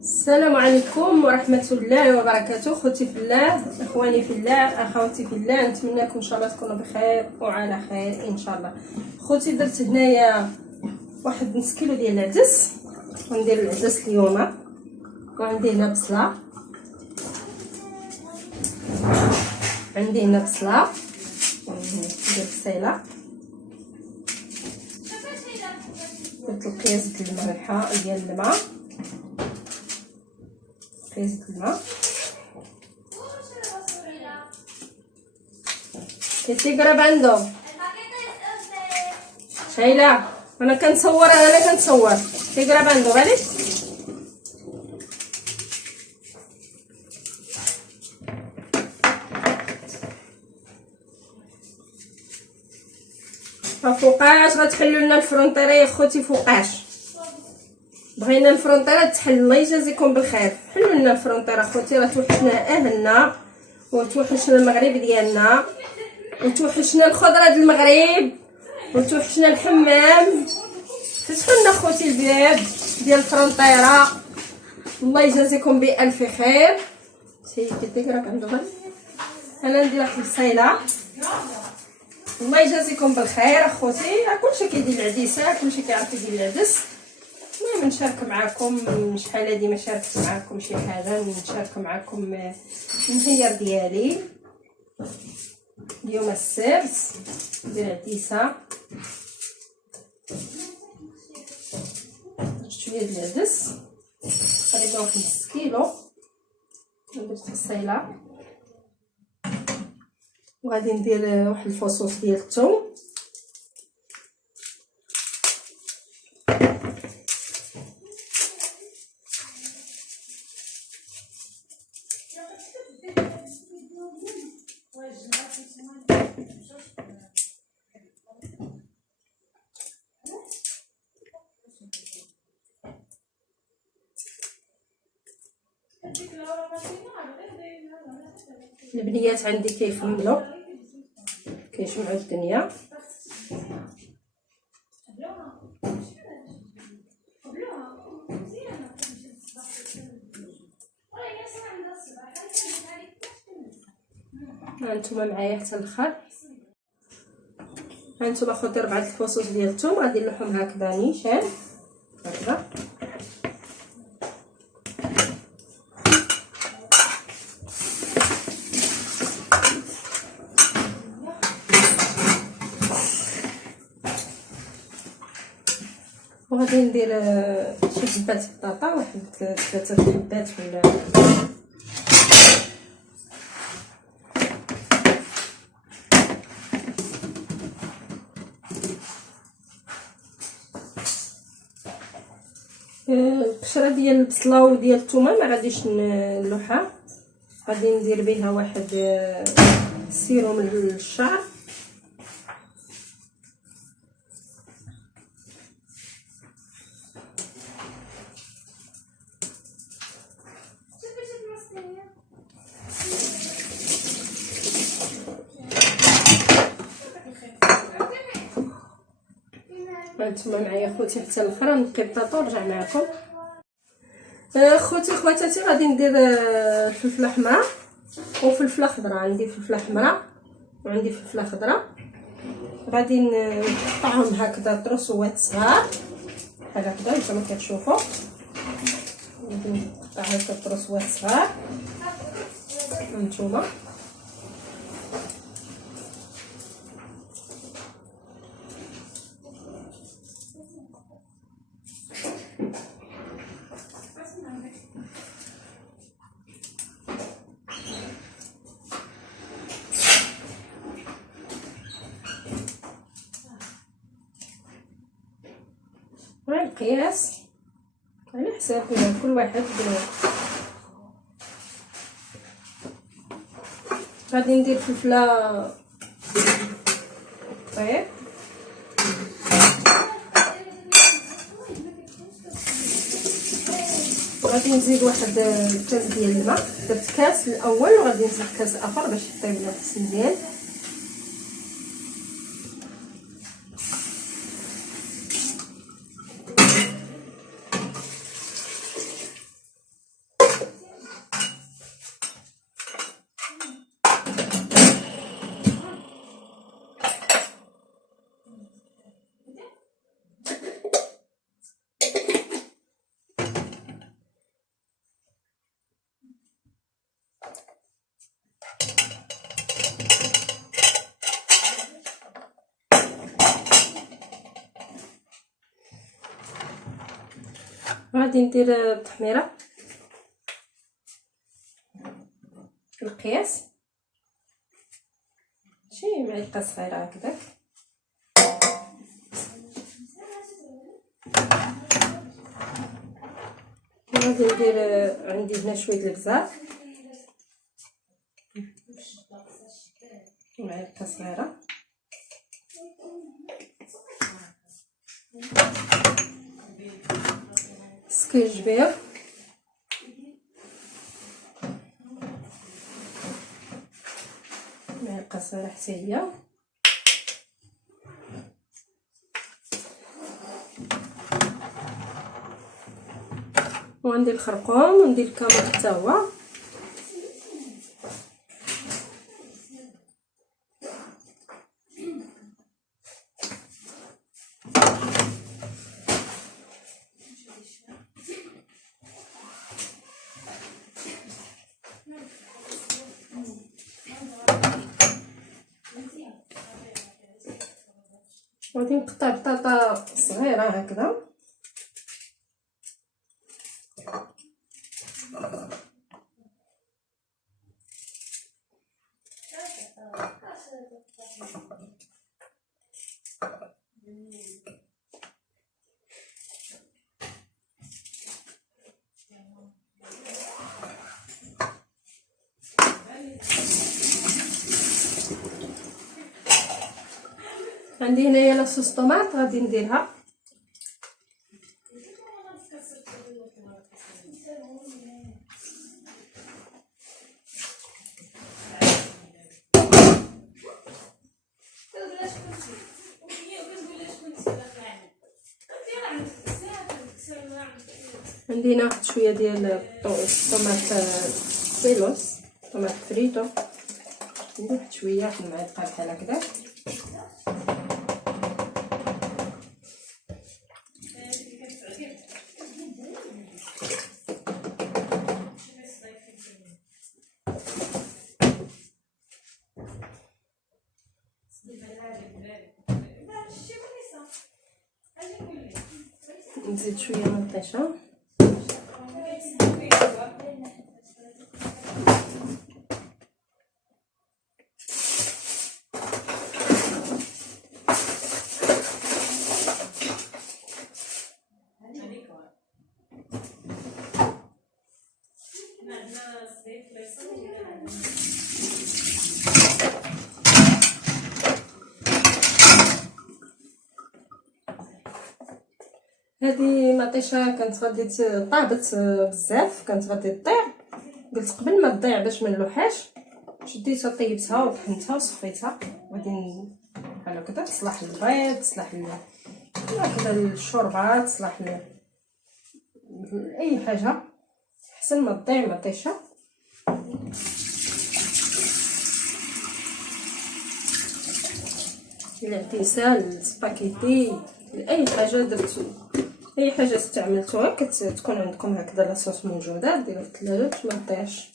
السلام عليكم ورحمه الله وبركاته. خوتي في الله، اخواني في الله، اخواتي في الله، نتمنىكم ان شاء الله تكونوا بخير وعلى خير ان شاء الله. خوتي درت هنايا واحد نص كيلو ديال العدس، وندير العدس اليوم، وعندي هنا بصله، عندي هنا بصله ندير بصيله، درت القياس ديال الملحه ديال الماء، قياس الماء كنتي قرب عندهم شايله. انا كنصور كيقرب عنده بالك. فوقاش غتحلوا لنا الفرونطيره يا خوتي؟ فوقاش بغينا الفرونطيره تحل، الله يجازيكم بالخير. حلوا لنا الفرونطيره خوتي، راه توحشنا اهلنا وتوحشنا المغرب ديالنا وتوحشنا الخضره ديال المغرب وتوحشنا الحمام. فتحوا لنا خوتي الباب ديال الفرونطيره، الله يجازيكم بالف خير. سيدي راك عنده غير انا ندير واحد البصيله، الله يجازيكم بالخير اخوتي. كلشي كيدير العديسه، كلشي كيعرف يدير العدس. المهم نشارك معكم، شحال هادي ما شاركت معكم شي حاجه، نشارك معكم المهير ديالي اليوم السبت. ندير عديسه، شويه ديال العدس تقريبا واحد نص كيلو، درت بصيله، وغادي ندير واحد الفصوص ديال الثوم، البنيات عندي كيفملوا كيجمعوا الدنيا. هانتوما معايا حتى الاخر. هانتوما خدي 4 الفصوص ديال الثوم، غادي نلوحهم هكذا نيشان هكذا. وغادي ندير شي حبات بطاطا، واحد 3 حبات ولا القشره ديال البصله وديال الثومه ما غاديش نلوحها، غادي ندير بها واحد السيروم للشعر. هانتوما معايا خوتي حتى الاخر، نقي البطاطا ونرجع معكم. خوتي خواتاتي غادي ندير الفلفله حمراء وفلفله خضراء. عندي فلفله حمراء وعندي فلفله خضراء، غادي نقطعهم هكذا طروسوات صغار بحال هكذا نتوما كتشوفوا. غادي نقطع هكا طروسوات صغار هانتوما. القياس على حساب كل واحد. غادي ندير فلفله طيب، وغادي نزيد واحد الكاس ديال الماء. درت كاس الاول وغادي نزيد كاس اخر باش يطيب العدس مزيان. غادي ندير التحميره القياس، شي معلقه صغيره هكذاك. غادي ندير عندي هنا شويه البزار، معلقه صغيره، سكينجبير، معلقه صغيره حتى هي، وغندير الخرقوم وندير الكمون حتى هو. غادي نقطع بطاطا صغيره هكذا، عندي هنايا لاصوص طوماط غادي نديرها، عندي هنا واحد شويه ديال الطوماط فيلوس، طوماط فريتو، ندير واحد شويه، واحد المعلقه بحال هكذا. نزيد شويه من الطيشه، هذه مطيشه كانت غادي طابت بزاف، كانت غادي تطير، قلت قبل ما تضيع باش ما نلوحاش شديتها طيبتها وطحنتها وصفيتها، غادي بحال هكذا تصلح للبيض، تصلح هكذا الشوربه، تصلح اي حاجه، احسن ما تضيع مطيشه. العديسه، السباكيتي، اي حاجه درتو، اي حاجه استعملتوها كتكون عندكم هكذا لاصوص موجوده، ديروها في الثلاجه باش ما تضيعش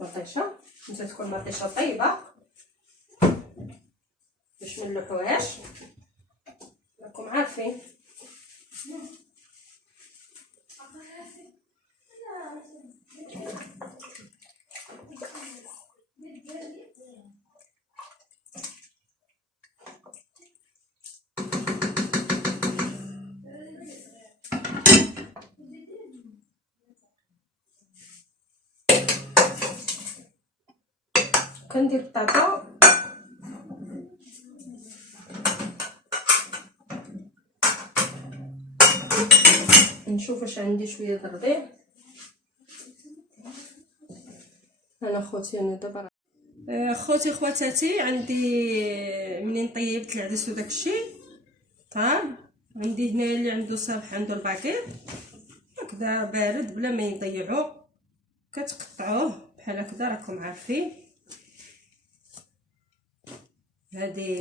مطيشه، نتا تكون مطيشه طيبه باش ما نلوحوهاش، راكم عارفين. كندير البطاطا، نشوف واش عندي شويه د الربيع. انا خوتي انا دابا خوتي خواتاتي عندي منين طيبت العدس وداكشي طاب، عندي هنايا اللي عنده صالح عنده الباكيط هكذا بارد بلا ما يضيعو، كتقطعوه بحال هكذا راكم عارفين. هذه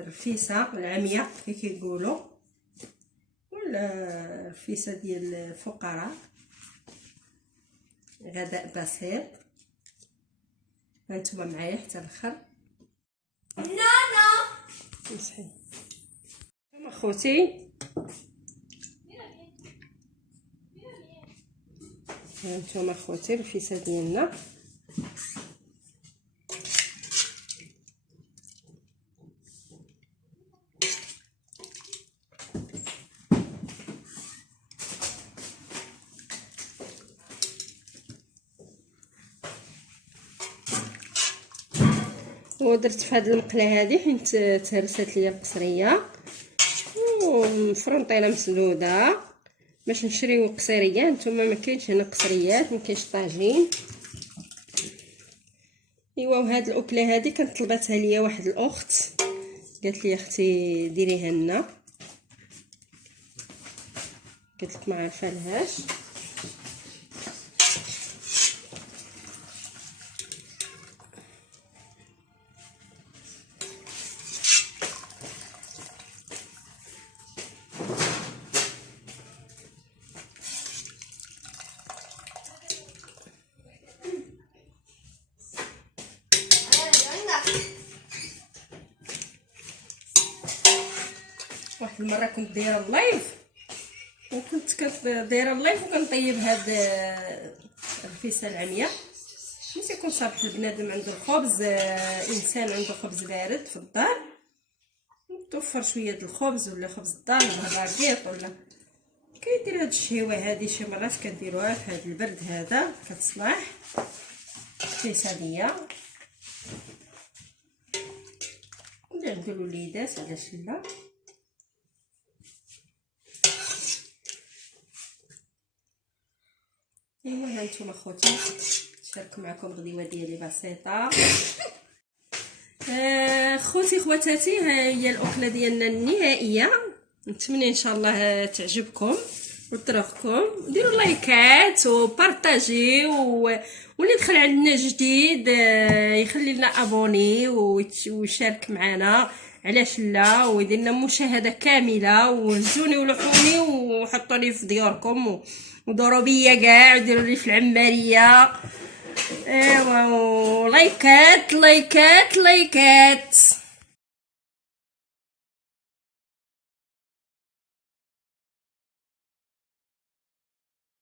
الرفيسه العاميه كي كيقولوا، ولا الرفيسه ديال الفقراء، غداء بسيط. هانتوما معايا حتى الاخر. نانا مسحي خوتي هانتوما خوتي الفيسه ديالنا. ودرت في هذه المقله هذه حيت تهرست ليا القصريه وفرنطيله مسدوده باش نشريو قصريه. نتوما ما كاينش هنا قصريات، ما كاينش طاجين. ايوا وهاد الاكله هذه كانت طلباتها ليا واحد الاخت، قالت لي اختي ديريها لنا، قلت لك ما عارفه لهاش. واحد المره كنت دايره اللايف دايره اللايف وكنطيب هاد الفيسه العمياء. ملي يكون صابح البنادم عنده الخبز، انسان عنده خبز بارد في الدار، توفر شويه د الخبز ولا خبز الدار ولا باكيط ولا كيدير هاد الشهيوه هادي. شي مرات كنديروها في هاد البرد هذا كتصلاح الفيسه ديا اللي عنده الوليدات علاش لا. ايوا هانتوما خوتي نشارك معكم غديوه ديالي بسيطه. خوتي خواتاتي، ها هي الاكله ديالنا النهائيه. نتمنى ان شاء الله تعجبكم وترافقكم. ديروا لايكات وبارطاجي واللي دخل عندنا جديد يخلي لنا ابوني ويشارك معنا علاش لا، ويدير لنا مشاهده كامله وهزوني ولحوني وحطوني في ديوركم ودوروا بيا كاع وديروا لي في العماريه. ايوا لايكات لايكات لايكات.